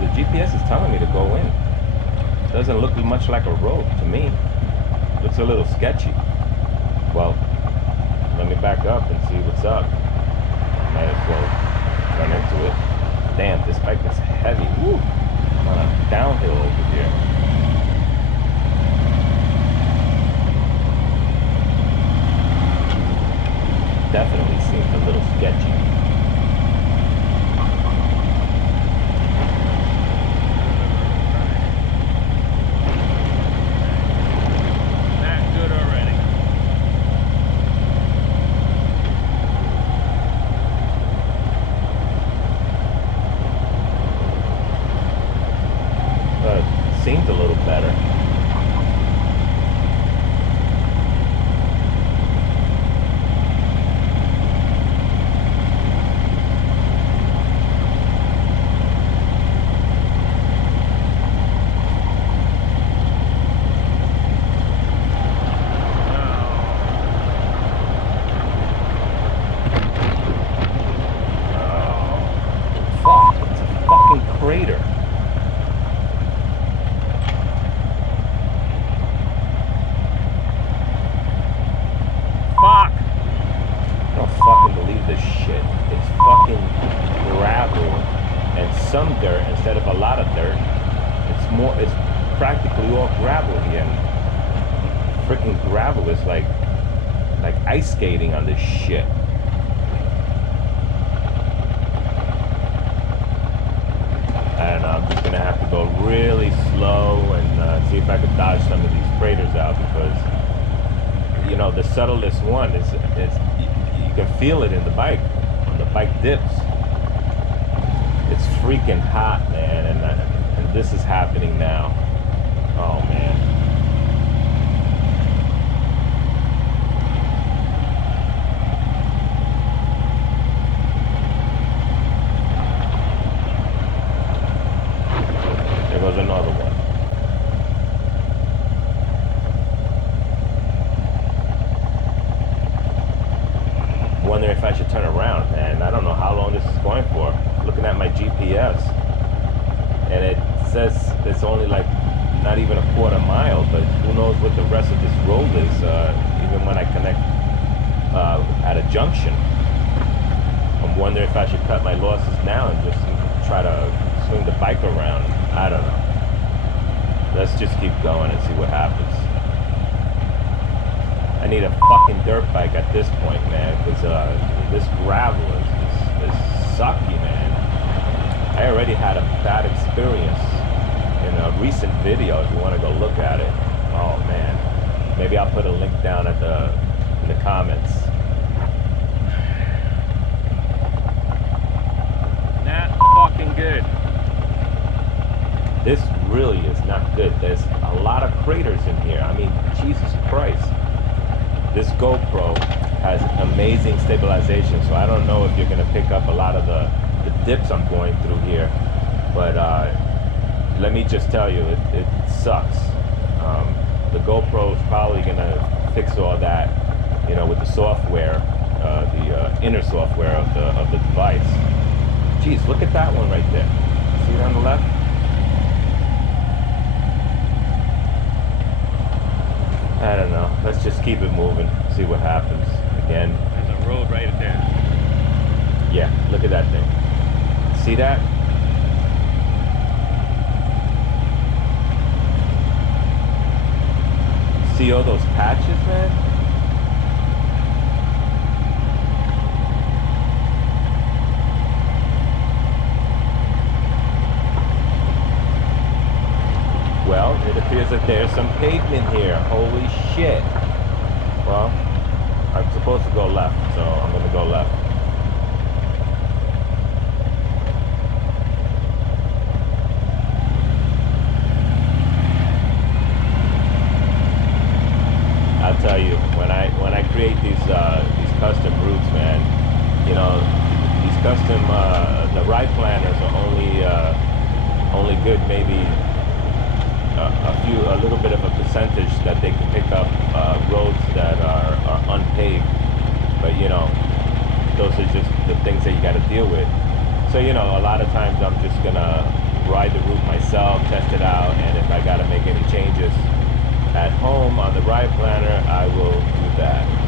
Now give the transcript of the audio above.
the GPS is telling me to go in. Doesn't look much like a road to me. Looks a little sketchy. Well, let me back up and see what's up. Might as well run into it. Damn, this bike is heavy. Woo! I'm on a downhill over here. Definitely seems a little sketchy. Seems a little better. Oh, fuck, it's a fucking crater. Fuck! I don't fucking believe this shit. It's fucking gravel and some dirt instead of a lot of dirt. It's practically all gravel here. And freaking gravel is like ice skating on this shit. I don't know, I'm just gonna have to go really slow and see if I can dodge some of these craters out, because you know, the subtlest one is you can feel it in the bike when the bike dips. It's freaking hot, man, and this is happening now. Oh man. There goes another one. Wonder if I should turn around, man. I don't know how long this is going for. Looking at my GPS, and it says it's only like not even a quarter mile, but who knows what the rest of this road is, even when I connect at a junction. I'm wondering if I should cut my losses now and just try to swing the bike around. I don't know. Let's just keep going and see what happens. I need a fucking dirt bike at this point, man, because this gravel is sucky, man. I already had a bad experience in a recent video, if you want to go look at it. Oh, man. Maybe I'll put a link down in the comments. Not fucking good. This really is not good. There's a lot of craters in here. I mean, Jesus Christ. This GoPro has amazing stabilization, so I don't know if you're going to pick up a lot of the dips I'm going through here, but let me just tell you, it sucks. The GoPro is probably going to fix all that, you know, with the software, the inner software of the device. Jeez, look at that one right there. See it on the left? I don't know. Let's just keep it moving. See what happens. Again. There's a road right there. Yeah, look at that thing. See that? See all those patches, man? Well, it appears that there's some pavement here. Holy shit. Well, I'm supposed to go left, so I'm gonna go left. I'll tell you, when I create these custom routes, man, you know, these custom the ride planners are only good maybe a little bit of a percentage that they can pick up roads that are unpaved, but you know, those are just the things that you got to deal with. So you know, a lot of times I'm just gonna ride the route myself, test it out, and if I got to make any changes at home on the ride planner, I will do that.